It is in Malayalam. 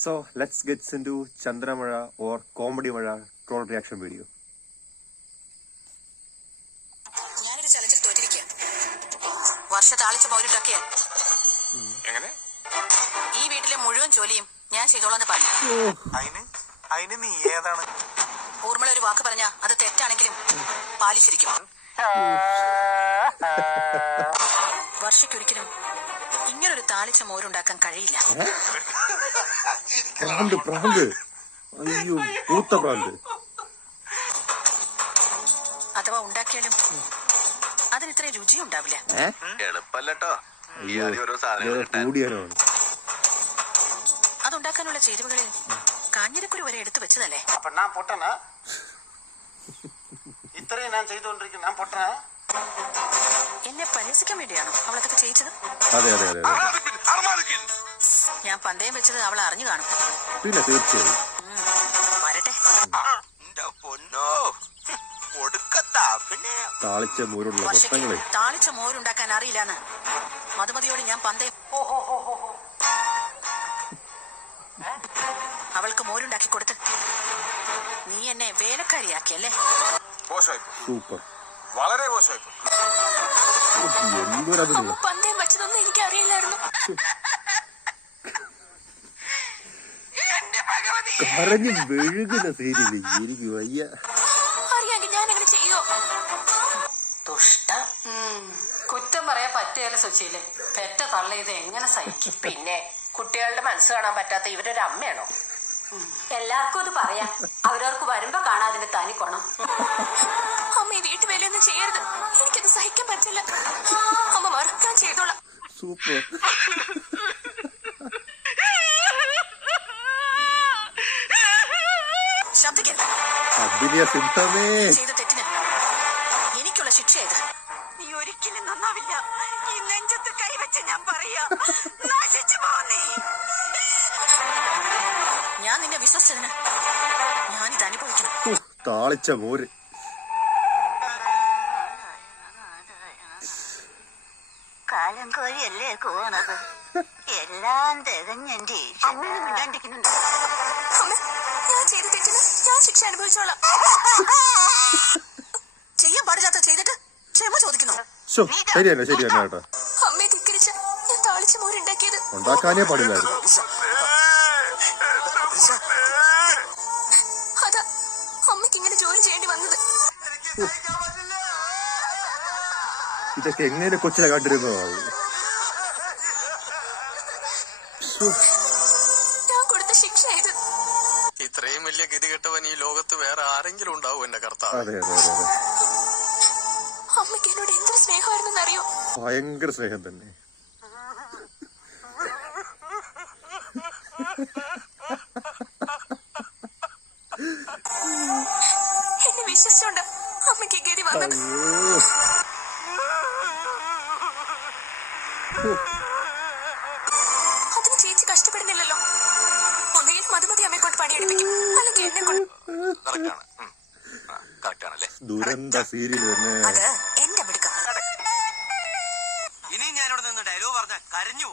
So let's get into Chandra Mala or Comedy Mala troll reaction video. ഞാനൊരു ചലഞ്ചിൽ തോറ്റിരിക്കുക. വർഷത്താളിച്ച പൗരുണ്ടാക്കിയാൽ എങ്ങനെ ഈ വീട്ടിലെ മുഴുവൻ ജോലിയും ഞാൻ ചെയ്തോളാന്ന് പറഞ്ഞു. അതിന് നീ ഏതാണ്? ഊർമിള ഒരു വാക്ക് പറഞ്ഞാ അത് തെറ്റാണെങ്കിലും പാലിച്ചിരിക്കും. വർഷയ്ക്കൊരിക്കലും ഇങ്ങനൊരു താളിച്ച മോരുണ്ടാക്കാൻ കഴിയില്ല. അഥവാ ഉണ്ടാക്കിയാലും അതിന് ഇത്രയും രുചി ഉണ്ടാവില്ല. എളുപ്പല്ലോ. അതുണ്ടാക്കാനുള്ള ചേരുവകളിൽ കാഞ്ഞിരക്കുരു വരെ എടുത്തു വെച്ചതല്ലേ. അപ്പൊ ഞാൻ പൊട്ടന ഇത്രയും ഞാൻ ചെയ്തുകൊണ്ടിരിക്കും. ഞാൻ പൊട്ടന എന്നെ പരിഹസിക്കാൻ വേണ്ടിയാണോ അവളൊക്കെ ചെയ്യിച്ചത്? ഞാൻ പന്തയം വെച്ചത് അവൾ അറിഞ്ഞു കാണും. പിന്നെ തീർച്ചയായും വരട്ടെ. താളിച്ച മോരുണ്ടാക്കാൻ അറിയില്ലാന്ന് മധുമതിയോട് ഞാൻ പന്തയം. അവൾക്ക് മോരുണ്ടാക്കി കൊടുത്ത് നീ എന്നെ വേലക്കാരിയാക്കിയല്ലേ? സൂപ്പർ, വളരെ മോശമായി. പന്തയം വെച്ചതൊന്നും എനിക്ക് അറിയില്ലായിരുന്നു. കരഞ്ഞു വെഴുകുന്ന സീരിയല് എനിക്ക് വയ്യ. അറിയാമെങ്കിൽ ഞാൻ അങ്ങനെ ചെയ്യോ? ദുഷ്ട. കുറ്റം പറയാൻ പറ്റിയല്ല സുശീലേ. പെറ്റ തള്ള ഇത് എങ്ങനെ സഹിക്കും? പിന്നെ കുട്ടികളുടെ മനസ്സ് കാണാൻ പറ്റാത്ത ഇവരൊരു അമ്മയാണോ? എല്ലാവർക്കും അത് പറയാം. അവരവർക്ക് വരുമ്പോ കാണാതിന്റെ തനി കൊണം. അമ്മ ഈ വീട്ടുവേലയൊന്നും ചെയ്യരുത്. എനിക്കത് സഹിക്കാൻ പറ്റില്ല. അമ്മ മറക്കാൻ ചെയ്തോളാം. സൂപ്പർ. ശബ്ദിക്കരുത്. ചെയ്ത തെറ്റിന് എനിക്കുള്ള ശിക്ഷ ഏത്? നീ ഒരിക്കലും നന്നാവില്ല. ഈ നെഞ്ചത്ത് കൈവച്ച് ഞാൻ പറയാ, നശിച്ചു പോന്നേ. ഞാൻ നിന്നെ വിശ്വസിച്ചതിന് ഞാനിത് അനുഭവിക്കണം. താളിച്ച മോര്. കാലം കോഴിയല്ലേ കൂണത്. എല്ലാം തികഞ്ഞെന്റെ മിണ്ടാണ്ടിരിക്കുന്നുണ്ട്. ഞാൻ ചെയ്ത തെറ്റിന് ഞാൻ ശിക്ഷ അനുഭവിച്ചോളാം. ചെയ്യാൻ പാടില്ലാത്ത ചെയ്തിട്ട് ക്ഷമ ചോദിക്കുന്നു. ശരിയല്ല കേട്ടോ. അമ്മയെ ധിക്കരിച്ച ഞാൻ താളിച്ച മോരുണ്ടാക്കിയത്. ഉണ്ടാക്കാനേ പാടില്ലായിരുന്നു. അതാ അമ്മയ്ക്ക് ഇങ്ങനെ ജോലി ചെയ്യേണ്ടി വന്നത്. ഇതൊക്കെ എങ്ങനെ കൊച്ചിനെ കണ്ടിരുന്നതാവും. ഞാൻ കൊടുത്ത ശിക്ഷ ഇത്. ഇത്രയും വലിയ ഗതികെട്ടവൻ ഈ ലോകത്ത് വേറെ ആരെങ്കിലും ഉണ്ടാവും എന്റെ കർത്താവ്. അതെ. അമ്മയ്ക്ക് എന്നോട് എന്തൊരു സ്നേഹമായിരുന്നെന്ന് അറിയോ? ഭയങ്കര സ്നേഹം തന്നെ. എന്നെ വിശ്വസിച്ചോണ്ട് അമ്മയ്ക്ക് ഗതി വന്നത്. അതിന് ചേച്ചി കഷ്ടപ്പെടുന്നില്ലല്ലോ. ഒന്നുകിൽ മധുമതി അമ്മയെ കൊണ്ട് പണിയെടുപ്പിക്കും, അല്ലെങ്കിൽ എന്നെ കൊണ്ട്. ദുരന്ത സീരിയൽ തന്നെ. അത് എന്റെ മിടുക്കം. ഇനി ഞാനിവിടെ നിന്ന് ഡയലോഗ് പറഞ്ഞ കരഞ്ഞു.